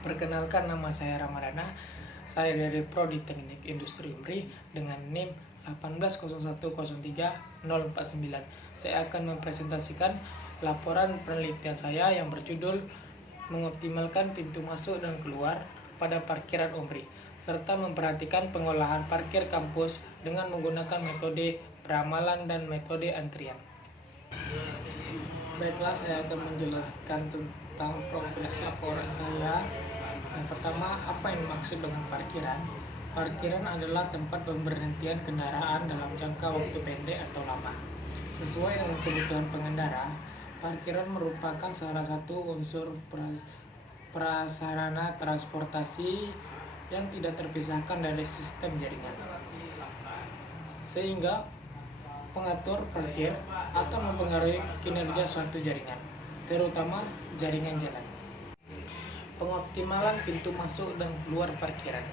Perkenalkan, nama saya Ramadana. Saya dari Prodi Teknik Industri UMRI dengan NIM 180103049. Saya akan mempresentasikan laporan penelitian saya yang berjudul mengoptimalkan pintu masuk dan keluar pada parkiran UMRI, serta memperhatikan pengolahan parkir kampus dengan menggunakan metode peramalan dan metode antrian. Baiklah, saya akan menjelaskan tentang progres laporan saya. Yang pertama, apa yang dimaksud dengan parkiran? Parkiran adalah tempat pemberhentian kendaraan dalam jangka waktu pendek atau lama. Sesuai dengan kebutuhan pengendara, parkiran merupakan salah satu unsur prasarana transportasi yang tidak terpisahkan dari sistem jaringan. Sehingga pengatur parkir akan mempengaruhi kinerja suatu jaringan, terutama jaringan jalan. Pengoptimalan pintu masuk dan keluar parkiran.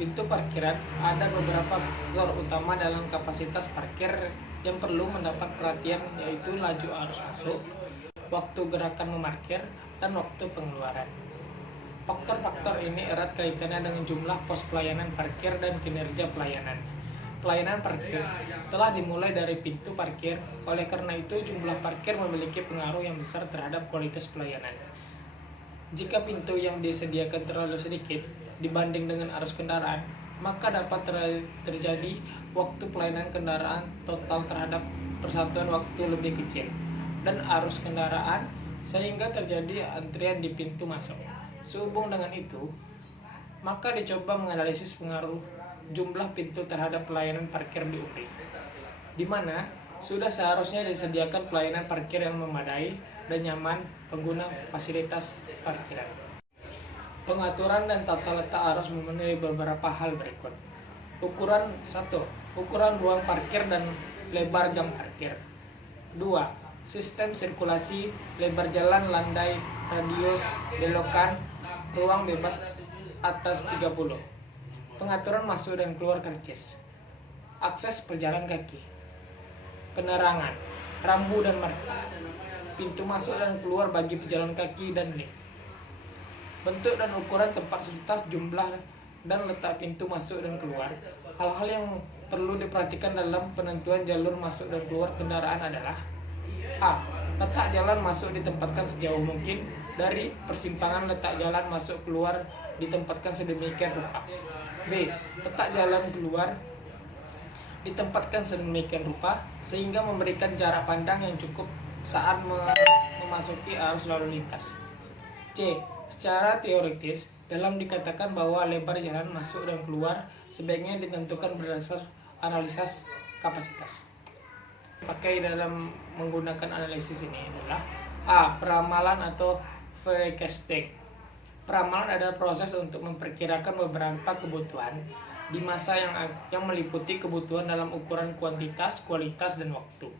Pintu parkiran ada beberapa faktor utama dalam kapasitas parkir yang perlu mendapat perhatian, yaitu laju arus masuk, waktu gerakan memarkir, dan waktu pengeluaran. Faktor-faktor ini erat kaitannya dengan jumlah pos pelayanan parkir dan kinerja pelayanan. Pelayanan parkir telah dimulai dari pintu parkir, oleh karena itu jumlah parkir memiliki pengaruh yang besar terhadap kualitas pelayanan. Jika pintu yang disediakan terlalu sedikit dibanding dengan arus kendaraan, maka dapat terjadi waktu pelayanan kendaraan total terhadap persatuan waktu lebih kecil dan arus kendaraan, sehingga terjadi antrian di pintu masuk. Sehubung dengan itu, maka dicoba menganalisis pengaruh jumlah pintu terhadap pelayanan parkir di UMRI, di mana sudah seharusnya disediakan pelayanan parkir yang memadai dan nyaman pengguna fasilitas parkiran. Pengaturan dan tata letak arus memenuhi beberapa hal berikut. Ukuran 1. Ukuran ruang parkir dan lebar gang parkir. 2. Sistem sirkulasi, lebar jalan, landai, radius, belokan, ruang bebas atas 30. Pengaturan masuk dan keluar karcis. Akses pejalan kaki. Penerangan, rambu dan marka. Pintu masuk dan keluar bagi pejalan kaki dan lift. Bentuk dan ukuran tempat fasilitas, jumlah dan letak pintu masuk dan keluar. Hal-hal yang perlu diperhatikan dalam penentuan jalur masuk dan keluar kendaraan adalah: A. Letak jalan masuk ditempatkan sejauh mungkin dari persimpangan letak jalan masuk keluar ditempatkan sedemikian rupa. B. Letak jalan keluar ditempatkan sedemikian rupa sehingga memberikan jarak pandang yang cukup saat memasuki arus lalu lintas. C. Secara teoritis, dalam dikatakan bahwa lebar jalan masuk dan keluar sebaiknya ditentukan berdasar analisis kapasitas. Pakai dalam menggunakan analisis ini adalah: A. Peramalan atau forecasting. Peramalan adalah proses untuk memperkirakan beberapa kebutuhan di masa yang meliputi kebutuhan dalam ukuran kuantitas, kualitas, dan waktu,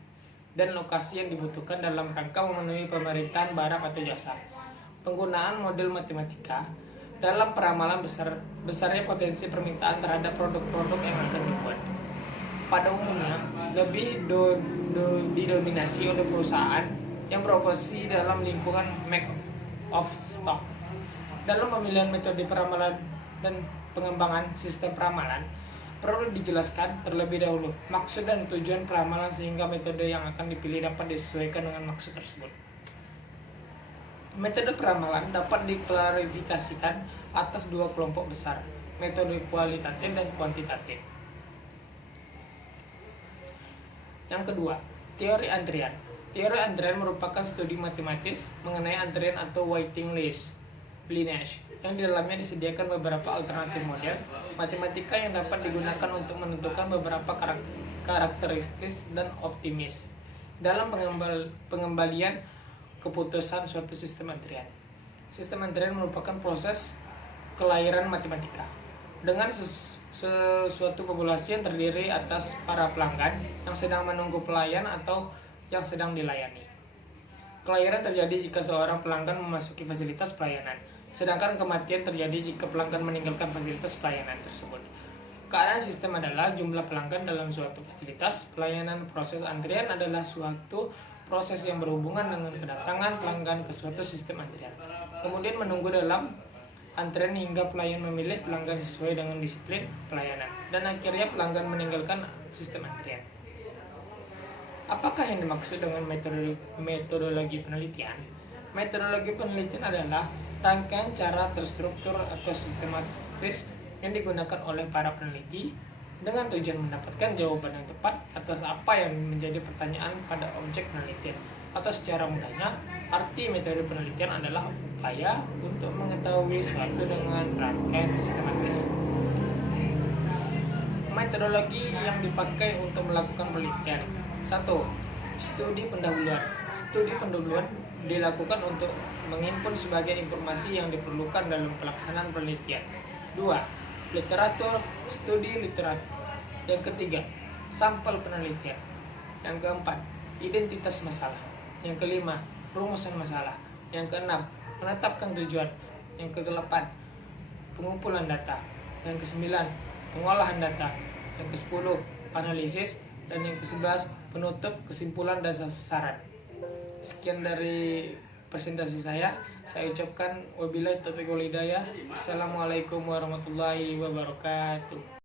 dan lokasi yang dibutuhkan dalam rangka memenuhi pemerintahan barang atau jasa. Penggunaan model matematika dalam peramalan besarnya potensi permintaan terhadap produk-produk yang akan dibuat. Pada umumnya, lebih didominasi oleh perusahaan yang beroperasi dalam lingkungan make of stock. Dalam pemilihan metode peramalan dan pengembangan sistem peramalan, perlu dijelaskan terlebih dahulu maksud dan tujuan peramalan sehingga metode yang akan dipilih dapat disesuaikan dengan maksud tersebut. Metode peramalan dapat diklarifikasikan atas dua kelompok besar, metode kualitatif dan kuantitatif. Yang kedua, teori antrian. Teori antrian merupakan studi matematis mengenai antrian atau waiting list lineage, yang di dalamnya disediakan beberapa alternatif model matematika yang dapat digunakan untuk menentukan beberapa karakteristik dan optimis dalam pengembalian keputusan suatu sistem antrian. Sistem antrian merupakan proses kelahiran matematika dengan sesuatu populasi yang terdiri atas para pelanggan yang sedang menunggu pelayan atau yang sedang dilayani. Kelahiran terjadi jika seorang pelanggan memasuki fasilitas pelayanan, sedangkan kematian terjadi jika pelanggan meninggalkan fasilitas pelayanan tersebut. Keadaan sistem adalah jumlah pelanggan dalam suatu fasilitas pelayanan. Proses antrian adalah suatu proses yang berhubungan dengan kedatangan pelanggan ke suatu sistem antrian, kemudian menunggu dalam antrean hingga pelayan memilih pelanggan sesuai dengan disiplin pelayanan. Dan akhirnya pelanggan meninggalkan sistem antrian. Apakah yang dimaksud dengan metodologi penelitian? Metodologi penelitian adalah rangkaian cara terstruktur atau sistematis yang digunakan oleh para peneliti dengan tujuan mendapatkan jawaban yang tepat atas apa yang menjadi pertanyaan pada objek penelitian. Atau secara mudahnya, arti metode penelitian adalah upaya untuk mengetahui suatu dengan rangkaian sistematis. Metodologi yang dipakai untuk melakukan penelitian. 1. Studi pendahuluan. Studi pendahuluan dilakukan untuk menghimpun sebagai informasi yang diperlukan dalam pelaksanaan penelitian. 2. Literatur, studi literatur. Yang ketiga, sampel penelitian. Yang keempat, identitas masalah. Yang kelima, rumusan masalah. Yang keenam, menetapkan tujuan. Yang kedelapan, pengumpulan data. Yang kesembilan, pengolahan data. Yang kesepuluh, analisis. Dan yang ke-11, penutup, kesimpulan, dan sasaran. Sekian dari presentasi saya ucapkan wabillahi taufiq wal hidayah. Assalamualaikum warahmatullahi wabarakatuh.